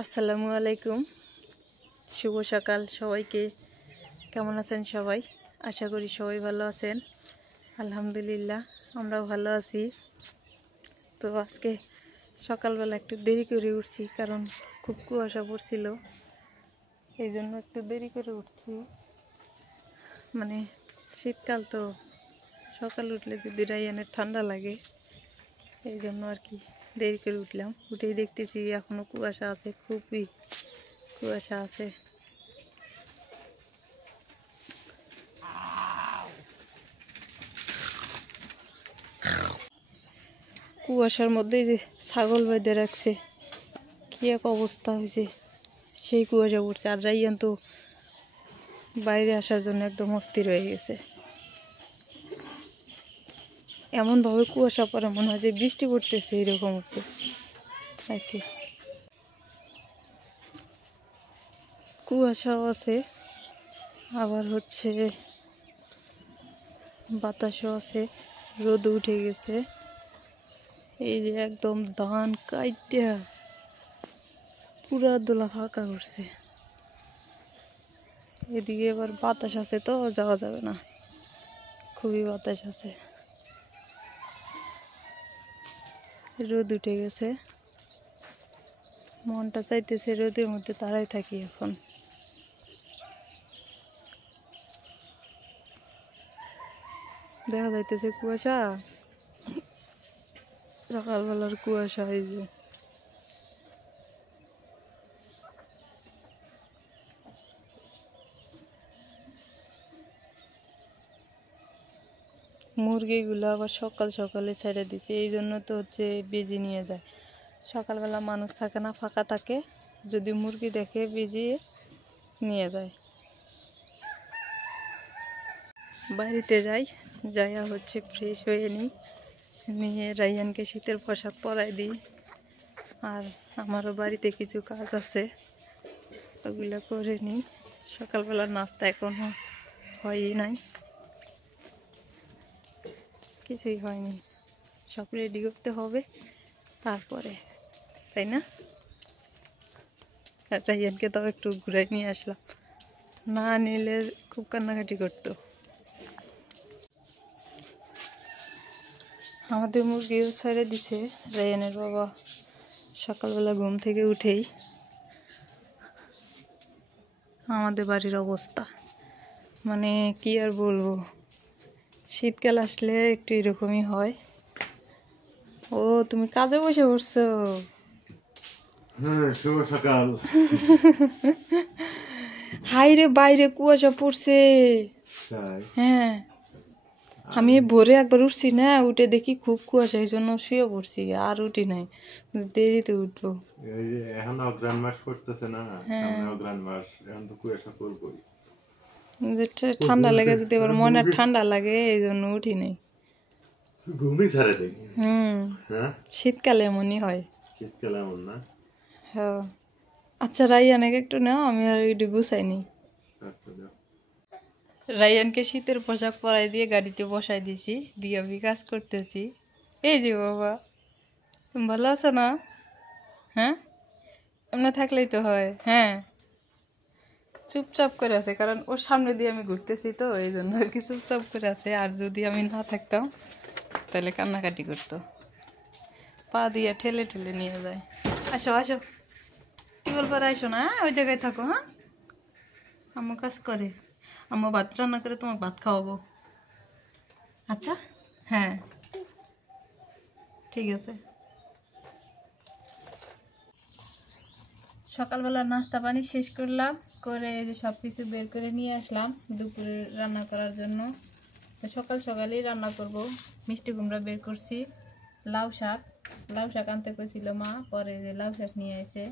আসসালামু আলাইকুম, শুভ সকাল সবাইকে। কেমন আছেন সবাই? আশা করি সবাই ভালো আছেন। আলহামদুলিল্লাহ আমরাও ভালো আছি। তো আজকে সকালবেলা একটু দেরি করে উঠছি, কারণ খুব কুয়াশা পড়ছিল, এই জন্য একটু দেরি করে উঠছি। মানে শীতকাল তো, সকাল উঠলে যদি রাইয়ানের ঠান্ডা লাগে, এই জন্য আর কি দেরি করে উঠলাম। উঠেই দেখতেছি এখনো কুয়াশা আছে, খুবই কুয়াশা আছে। কুয়াশার মধ্যে যে ছাগল বেঁধে রাখছে, কি এক অবস্থা হয়েছে, সেই কুয়াশা পড়ছে। আর রাইয়ান তো বাইরে আসার জন্য একদম অস্থির হয়ে গেছে। এমনভাবে কুয়াশা পড়ে মনে হয় যে বৃষ্টি পড়তেছে, এইরকম হচ্ছে আর কি। কুয়াশাও আছে, আবার হচ্ছে বাতাসও আছে, রোদ উঠে গেছে। এই যে একদম ধান কাইটা পুরা দোলা ফাঁকা করছে। এদিকে এবার বাতাস আছে, তো যাওয়া যাবে না, খুবই বাতাস আছে। রোদ উঠে গেছে, মনটা চাইতেছে রোদের মধ্যে দাঁড়াই থাকি। এখন দেখা যাইতেছে কুয়াশা, সকালবেলার কুয়াশা। এই যে মুরগিগুলো আবার সকাল সকালে ছেড়ে দিছে, এই জন্য তো হচ্ছে বেজি নিয়ে যায়। সকালবেলা মানুষ থাকে না, ফাঁকা থাকে, যদি মুরগি দেখে বেজিয়ে নিয়ে যায়। বাড়িতে যাই, যাইয়া হচ্ছে ফ্রেশ হয়ে নিয়ে রাইয়ানকে শীতের পোশাক পরাই দিই। আর আমারও বাড়িতে কিছু কাজ আছে, ওগুলো করে নিই। সকালবেলার নাস্তা এখনও হয়ই নাই, কিছুই হয়নি, সব রেডি করতে হবে তারপরে, তাই না? রাইয়ানকে তো একটু ঘুরাই নিয়ে আসলাম, না নিলে খুব কান্নাকাটি করতো। আমাদের মুরগিও ছেড়ে দিছে রাইয়ানের বাবা সকালবেলা ঘুম থেকে উঠেই। আমাদের বাড়ির অবস্থা মানে কি আর বলবো, শীতকাল আসলে একটু এরকমই হয়। ও, তুমি কাজে বসে পড়ছো? হ্যাঁ, শুভ সকাল। হাই রে, বাইরে কুয়াশা পড়ছে। হ্যাঁ, আমি ভোরে একবার উঠছি না, উঠে দেখি খুব কুয়াশা, এই জন্য শুয়ে পড়ছি, আর উঠি নাই, দেরিতে উঠবো। এই যে এখন অগ্রাণ মাস পড়তেছে না, সামনে অগ্রাণ মাস, এখন তো কুয়াশা পড়বই। ঠান্ডা লাগে, যদি আবার মনে ঠান্ডা লাগে, এই জন্য উঠি নাই। ঘুমই ছাড়ে দেখি। হ্যাঁ, শীতকালে এমনই হয়। শীতকালে এমন না। হ্যাঁ, আচ্ছা রাইয়ানকে একটু নাও, আমি আর একটু গুছাইনি। রাইয়ানকে শীতের পোশাক পরাই দিয়ে গাড়িতে বসাই দিছি, দিয়ে আমি কাজ করতেছি। এই যে বাবা, তুমি ভালো আছো না? হ্যাঁ, এমনি থাকলেই তো হয়। হ্যাঁ, চুপচাপ করে আছে, কারণ ওর সামনে দিয়ে আমি ঘুরতেছি, তো এই জন্য আর কি চুপচাপ করে আছে। আর যদি আমি না থাকতাম তাহলে কান্নাকাটি করতো, পা দিয়ে ঠেলে ঠেলে নিয়ে যায়। আসো আসো, কি বলবার আইসো না, ওই জায়গায় থাকো। হ্যাঁ, আম্মু কাজ করে, আম্মু ভাত রান্না করে তোমাকে ভাত খাওয়াবো। আচ্ছা, হ্যাঁ ঠিক আছে। সকালবেলা নাস্তা পানি শেষ করলাম, করে এই যে সব কিছু বের করে নিয়ে আসলাম দুপুরে রান্না করার জন্য। তো সকাল সকালেই রান্না করব। মিষ্টি কুমড়া বের করছি, লাউ শাক আনতে কইছিল মা, পরে যে লাউ শাক নিয়ে আসে।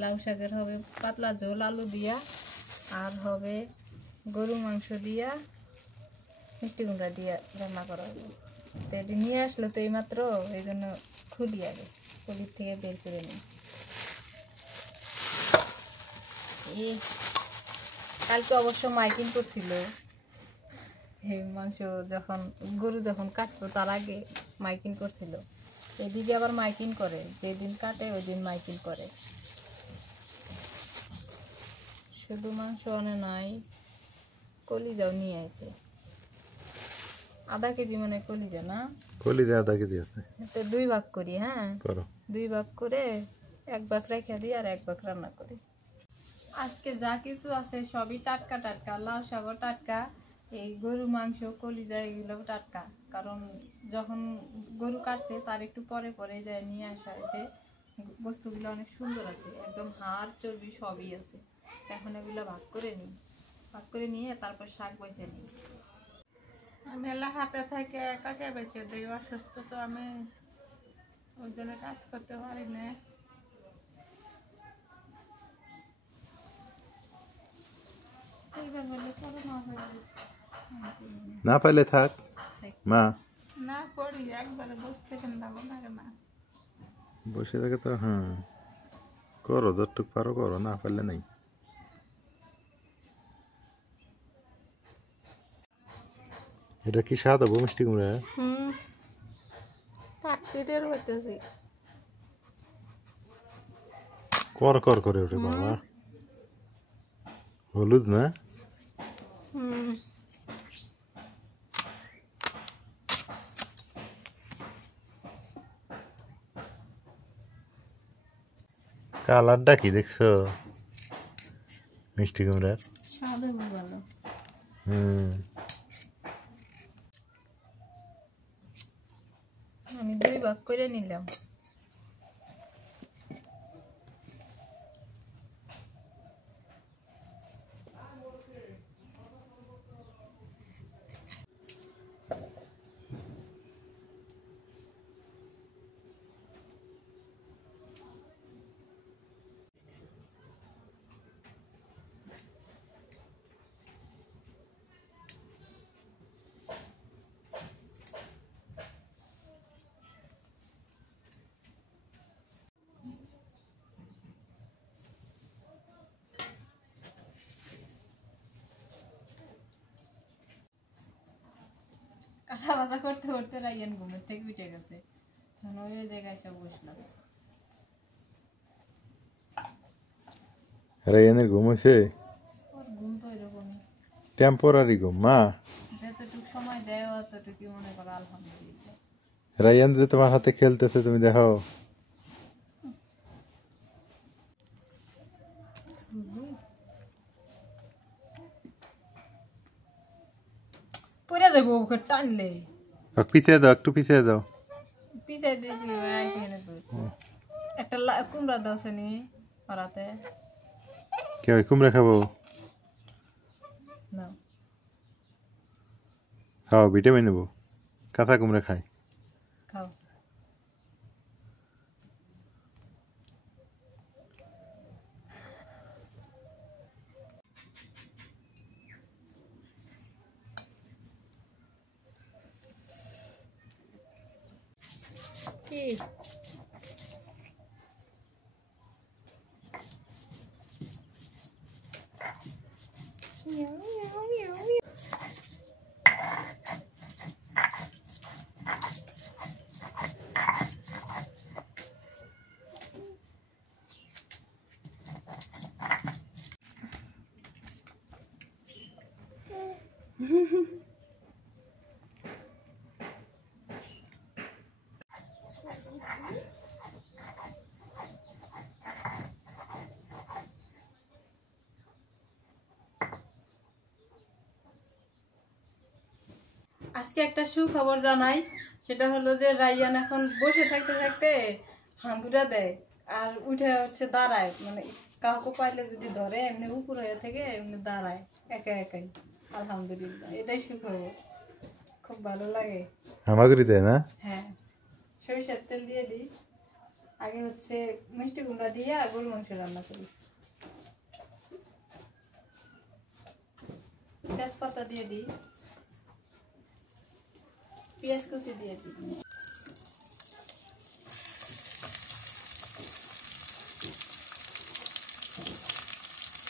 লাউ শাকের হবে পাতলা ঝোল আলু দিয়া, আর হবে গরু মাংস দিয়া মিষ্টি কুমড়া দিয়া রান্না করা হবে। তো এটি নিয়ে আসলো তো এইমাত্র, এই জন্য খুলি আগে, খুলির থেকে বের করে নিই। কালকে অবশ্য মাইকিং করছিল, এই মাংস যখন গরু যখন কাটতো তার আগে মাইকিং করছিল। এদিকে আবার মাইকিং করে, যেদিন কাটে ওই দিন মাইকিং করে। শুধু মাংস আনে নাই, কলিজাও নিয়ে আসে। আধা কেজি মানে কলিজা না? কলিজা আধা কেজি আছে। তো 2 ভাগ করি। হ্যাঁ, করো। 2 ভাগ করে 1 ভাগ রেখে দিই আর 1 ভাগ রান্না করি। আজকে যা কিছু আছে সবই টাটকা টাটকা। লাউ শাকও টাটকা, এই গরু মাংস কলিজা এগুলো টাটকা। কারণ যখন গরু কাটছে তার একটু পরে পরে যায় নিয়ে আসা হয়েছে। বস্তুগুলো অনেক সুন্দর আছে, একদম হাড় চর্বি সবই আছে। এখন এগুলো ভাগ করে নিই, ভাগ করে নিয়ে তারপর শাক বেছে নিই। আমি এলা হাতে থেকে কাকে বেছে দিই, অসুস্থ তো আমি ওই জন্য কাজ করতে পারি না। এইবার হলে পরে না হলে না পাইলে থাক মা। না করি একবারে বসতে কেন ভালো লাগে না। বসে থাকে তো হ্যাঁ, করো যতটুক পারো করো, না পারলে নাই। এটা কি স্বাদ হবো মিষ্টি কুমড়া? তাকিদের হইতেছি। কর কর করে ওঠে বাবা। হলুদ না? কালারটা কি দেখছো মিষ্টি কুমড়ার? স্বাদ হবে ভালো। আমি 2 ভাগ করে নিলাম। কাটা ভাজা করতে করতে রাইয়ান ঘুমের থেকে উঠে গেছে, তখন ওই জায়গায় সব বসলাম। রায়ানের ঘুম হয়েছে? ওর ঘুম তো এরকমই, টেম্পোরারি ঘুম মা। যতটুকু সময় দেয় অতটুকু মনে করো আলহামদুলিল্লাহ। রায়ান যে তোমার হাতে খেলতেছে তুমি দেখো। পড়ে যাবো ওকে টানলে। পিছিয়ে দাও, একটু পিছিয়ে দাও। পিছিয়ে দিয়েছি এখানে বসে। একটা কুমড়া দোষে নি ওরাতে কে ওই কুমড়া খাবো? না, খাও, ভিটামিন নেবো। কাঁচা কুমড়া খাই। খাও। কি আজকে একটা সুখবর জানাই, সেটা হলো যে রাইয়ান এখন বসে থাকতে থাকতে হাঙ্গুরা দেয় আর উঠে হচ্ছে দাঁড়ায়, মানে কাউকে পাইলে যদি ধরে এমনি উপর হয়ে থেকে এমনি দাঁড়ায় একা একাই। আলহামদুলিল্লাহ, এটাই সুখবর, খুব ভালো লাগে। হামাগুড়ি দেয় না? হ্যাঁ, সরিষার তেল দিয়ে দিই। আগে হচ্ছে মিষ্টি কুমড়া দিয়ে গরু মাংস রান্না করি, তেজপাতা দিয়ে দিই, পেঁয়াজ কুচি দিয়ে দিই,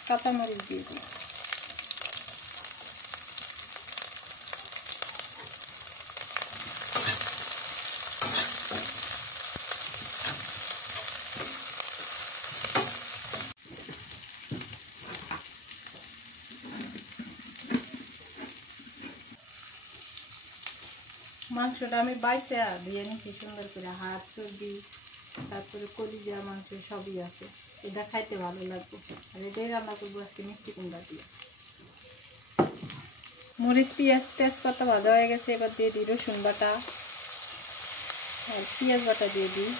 কাঁচামরিচ দিয়ে দিই। মাংসটা আমি বাইসে দিয়ে নিচ্ছি সুন্দর করে, হাড় চর্বি তারপরে কলিজা মাংস সবই আছে। এটা খাইতে ভালো লাগবে। আর এটাই রান্না করবো আজকে মিষ্টি কুমড়া দিয়ে। মরিচ পেঁয়াজ তেজপাতা ভাজা হয়ে গেছে, এবার দিয়ে দিই রসুন বাটা আর পেঁয়াজ বাটা দিয়ে দিই।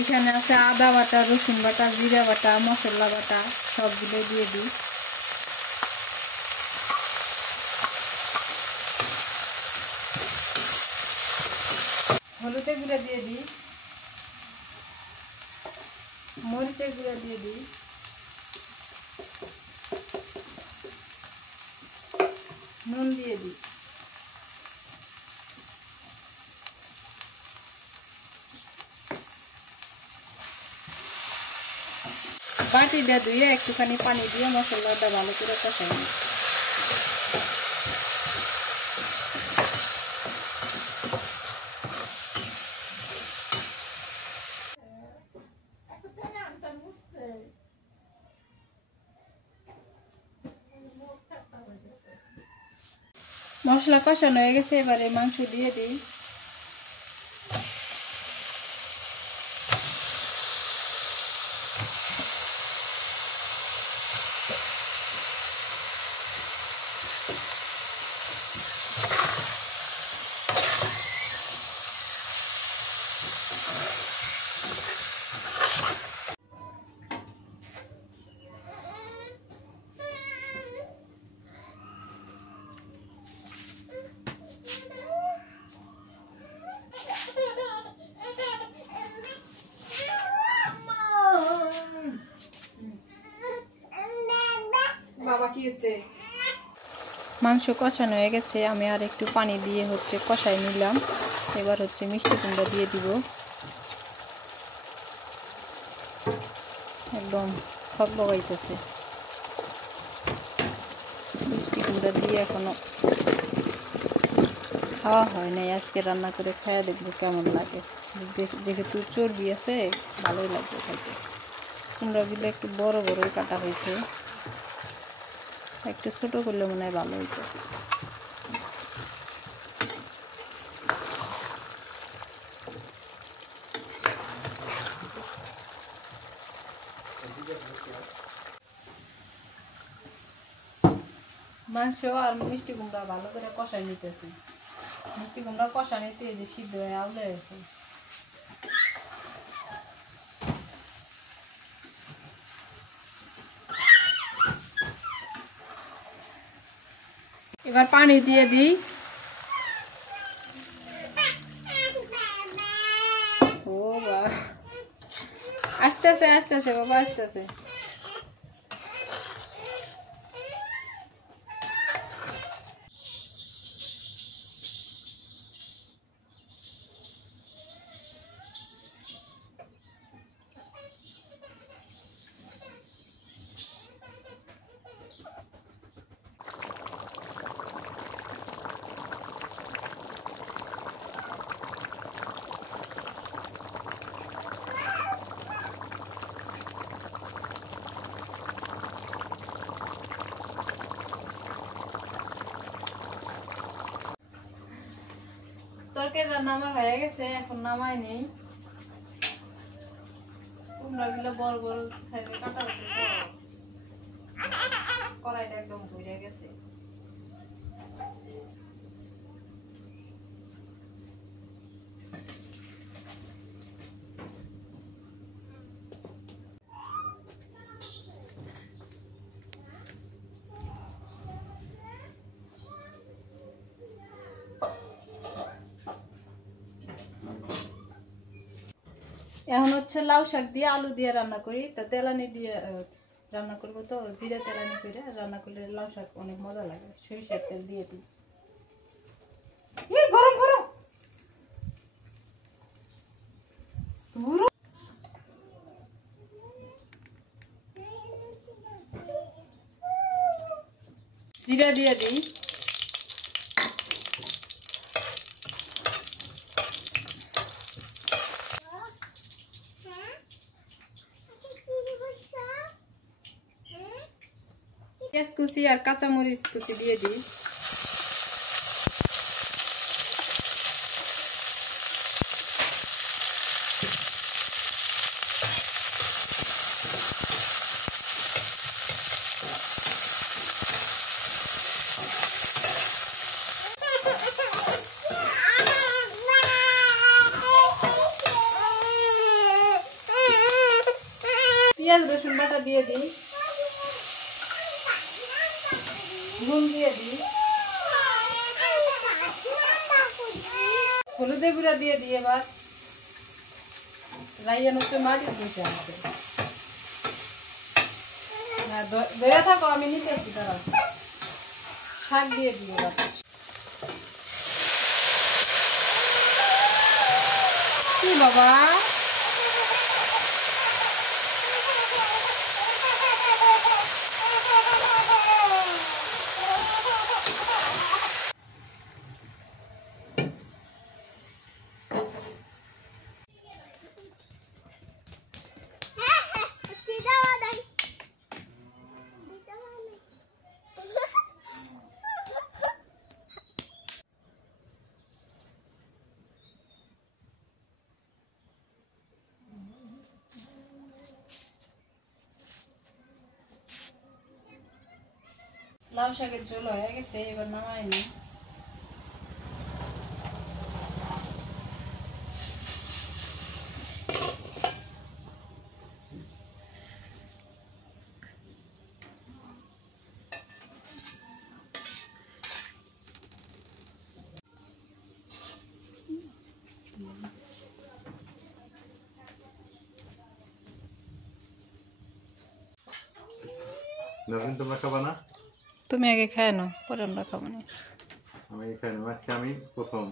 এখানে আছে আদা বাটা, রসুন বাটা, জিরা বাটা, মশলা বাটা সবগুলো দিয়ে দিই। হলুদের গুঁড়া দিয়ে দিই, মরিচের গুঁড়া দিয়ে দিই, নুন দিয়ে দিই। বাটিটা ধুয়ে একটুখানি পানি দিয়ে মশলাটা ভালো করে কষাই নিই। মশলা কষানো হয়ে গেছে, এবারে মাংস দিয়ে দিই। মাংস কষানো হয়ে গেছে, আমি আর একটু পানি দিয়ে কষাই নিলাম। এবার মিষ্টি কুমড়া দিয়ে দিব। একদম খকবগাইতেছে। মিষ্টি কুমড়া দিয়ে এখনো খাওয়া হয় নাই, আজকে রান্না করে খাওয়া দেখবো কেমন লাগে। যেহেতু চর্বি আছে ভালোই লাগবে খাইতে। কুমড়াগুলো একটু বড় বড়ই কাটা হয়েছে, একটু ছোট করলে মনে হয় ভালো হইতো। মাংস আর মিষ্টি কুমড়া ভালো করে কষাই নিতেছি। মিষ্টি কুমড়া কষা নিতে যে সিদ্ধ হয়ে আউলে গেছে। এবার পানি দিয়ে দিই। ও বাবা, আসতেছে আসতেছে বাবা, আসতেছে। তরকারি রান্না আমার হয়ে গেছে, এখন নামাই নেই। কুমড়াগুলো বড় বড় সাইজে কাটা হচ্ছে, কড়াইটা একদম ভরে গেছে। এখন লাউ শাক দিয়ে আলু দিয়ে রান্না করি। তা তেলানি দিয়ে রান্না করবো, তো জিরা তেলানি করে রান্না করলে লাউ শাক অনেক মজা লাগে। সরিষার তেল দিয়ে দিই। গরম গরম জিরা দিয়ে দিই। কুচি আর কাঁচামরিচ কুচি দিয়ে দিই। পেঁয়াজ রসুন বাটা দিয়ে দিই, নুন দিয়ে দিই, হলুদের গুঁড়া দিয়ে দিই। এবার রাইয়া নষ্ট মাটি দিতে হবে। বেড়ে থাকো, আমি নিতে আসছি। তারা শাক দিয়ে দিই। এবার কি বাবা, লাউ শাকের ঝোল হয়ে গেছে, এবার নামাই নি। নাজনীন তোমরা খাবা না? তুমি আগে খায় নাও, পরে আমরা খাবো না। আমি খাই না, আজকে আমি প্রথম।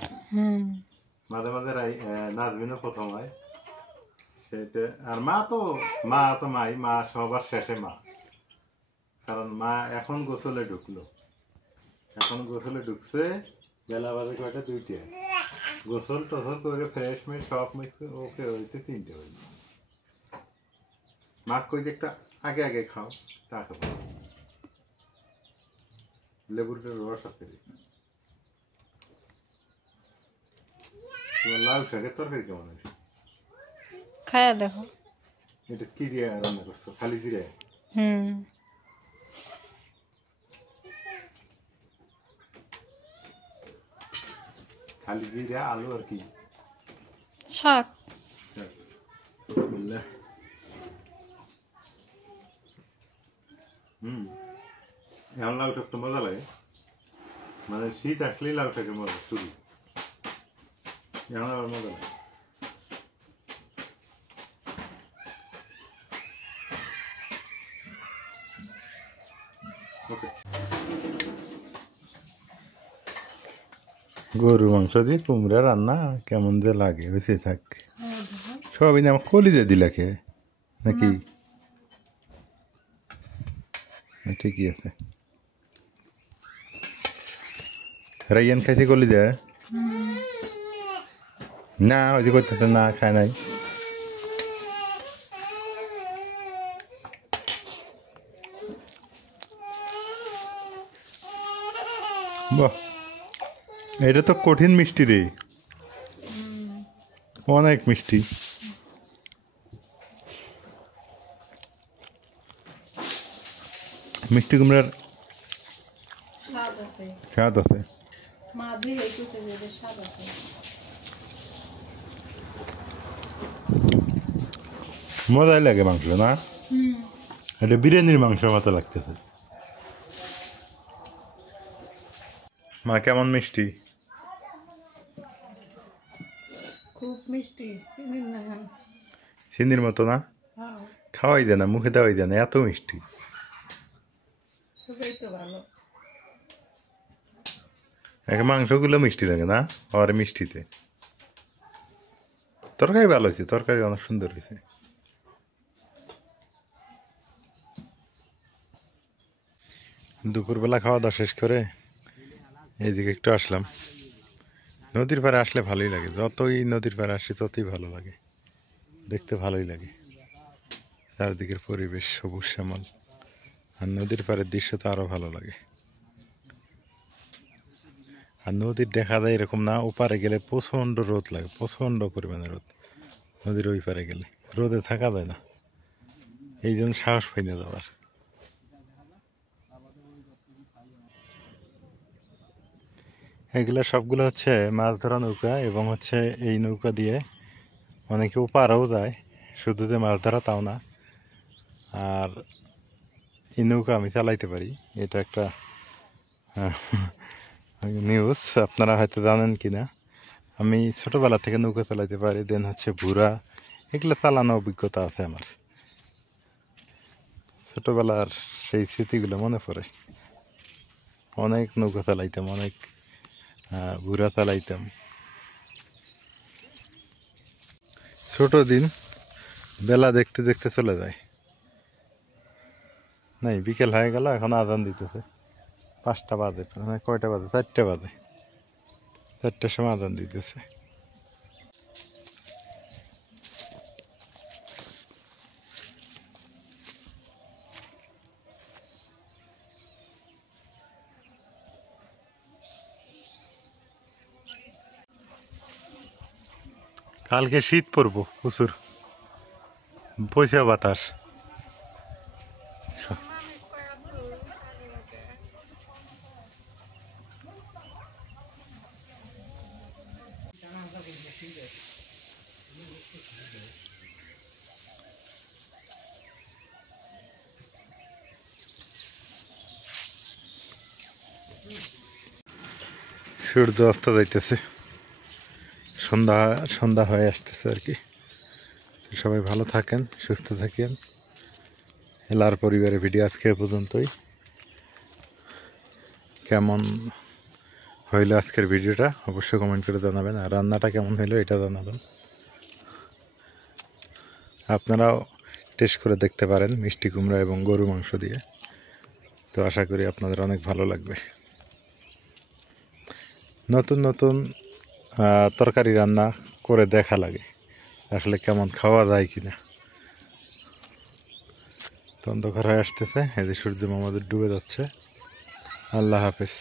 মাঝে মাঝে নাজমিনও প্রথম হয় সেটা। আর মা তো মাই, মা সবার শেষে মা। কারণ মা এখন গোসলে ঢুকলো, ঢুকছে। বেলা বাজে কয়টা? 2টা। গোসল টোসল করে ফ্রেশ মেশ সব ওকে হইতে 3টে হইল। মা কই যে একটা আগে খাও, তা খাবো। লেবুর রস আছে। তোমার লাউ শাকের তরকারি কেমন আছে? খায়া দেখো। এটা কি দিয়ে রান্না করছো? খালি জিরে? খালি জিরে, আলু আর কি? শাক। এখন লাউ শাক তো মজা লাগে। মানে শীত আসলেই লাউ শাকের মজা শুরু। এখন আবার মজা লাগে। গরু মাংস দিয়ে কুমড়া রান্না কেমন যে লাগে, বেঁচে থাক। সবই আমার কলিজা দিলাকে নাকি? ঠিকই আছে। রাইয়ান খাইছে কলিজা? না, ওই যে করতেছে না, খায় নাই। বাহ, এটা তো কঠিন মিষ্টি রে, অনেক মিষ্টি। মিষ্টি কুমড়ার স্বাদ আছে। মজাই লাগে মাংস না? এটা বিরিয়ানির মাংসের মতো লাগতেছে। মা কেমন মিষ্টি? খুব মিষ্টি, চিনি না। চিনির মতো না? খাওয়াই দেয় না, মুখে দেওয়াই দেয় না, এত মিষ্টি। ভালো। মাংসগুলো মিষ্টি লাগে না? আর মিষ্টিতে তরকারি ভালো হয়েছে, তরকারি অনেক সুন্দর হয়েছে। দুপুরবেলা খাওয়া দাওয়া শেষ করে এইদিকে একটু আসলাম। নদীর পাড়ে আসলে ভালোই লাগে, যতই নদীর পাড়ে আসি ততই ভালো লাগে, দেখতে ভালোই লাগে। চারদিকের পরিবেশ সবুজ শ্যামল, আর নদীর পাড়ের দৃশ্য তো আরও ভালো লাগে। আর নদীর দেখা যায় এরকম না, ওপারে গেলে প্রচণ্ড রোদ লাগে, প্রচণ্ড পরিমাণে রোদ। নদীর ওই পারে গেলে রোদে থাকা যায় না, এই জন্য সাহস পাই না যাওয়ার। এগুলো সবগুলো হচ্ছে মাছ ধরা নৌকা, এবং হচ্ছে এই নৌকা দিয়ে অনেকে ওপারেও যায়, শুধু যে মাছ ধরা তাও না। আর এই নৌকা আমি চালাইতে পারি, এটা একটা নিউজ, আপনারা হয়তো জানেন কি না। আমি ছোটোবেলা থেকে নৌকা চালাইতে পারি, দেন হচ্ছে ভুরা, এগুলো চালানো অভিজ্ঞতা আছে আমার। ছোটোবেলার সেই স্মৃতিগুলো মনে পড়ে, অনেক নৌকা চালাইতাম, অনেক ভুরা চালাইতাম। ছোট দিন, বেলা দেখতে দেখতে চলে যায়। নাই, বিকেল হয়ে গেল, এখন আজান দিতেছে, 5টা বাজে, কয়টা বাজে, 4টা বাজে, 4টার সময় আজান দিতেছে। কালকে শীত পড়বো প্রচুর, পয়সা বাতাস। সূর্য অস্ত যাইতেছে, সন্ধ্যা সন্ধ্যা হয়ে আসতেছে আর কি। সবাই ভালো থাকেন, সুস্থ থাকেন। এলার পরিবারের ভিডিও আজকে এ পর্যন্তই। কেমন হইলো আজকের ভিডিওটা অবশ্যই কমেন্ট করে জানাবেন, আর রান্নাটা কেমন হইলো এটা জানাবেন। আপনারাও টেস্ট করে দেখতে পারেন মিষ্টি কুমড়া এবং গরু মাংস দিয়ে, তো আশা করি আপনাদের অনেক ভালো লাগবে। নতুন নতুন তরকারি রান্না করে দেখা লাগে আসলে কেমন খাওয়া যায় কিনা। তো অন্ধকার হয়ে আসতেছে, এই যে সূর্য আমাদের ডুবে যাচ্ছে। আল্লাহ হাফেজ।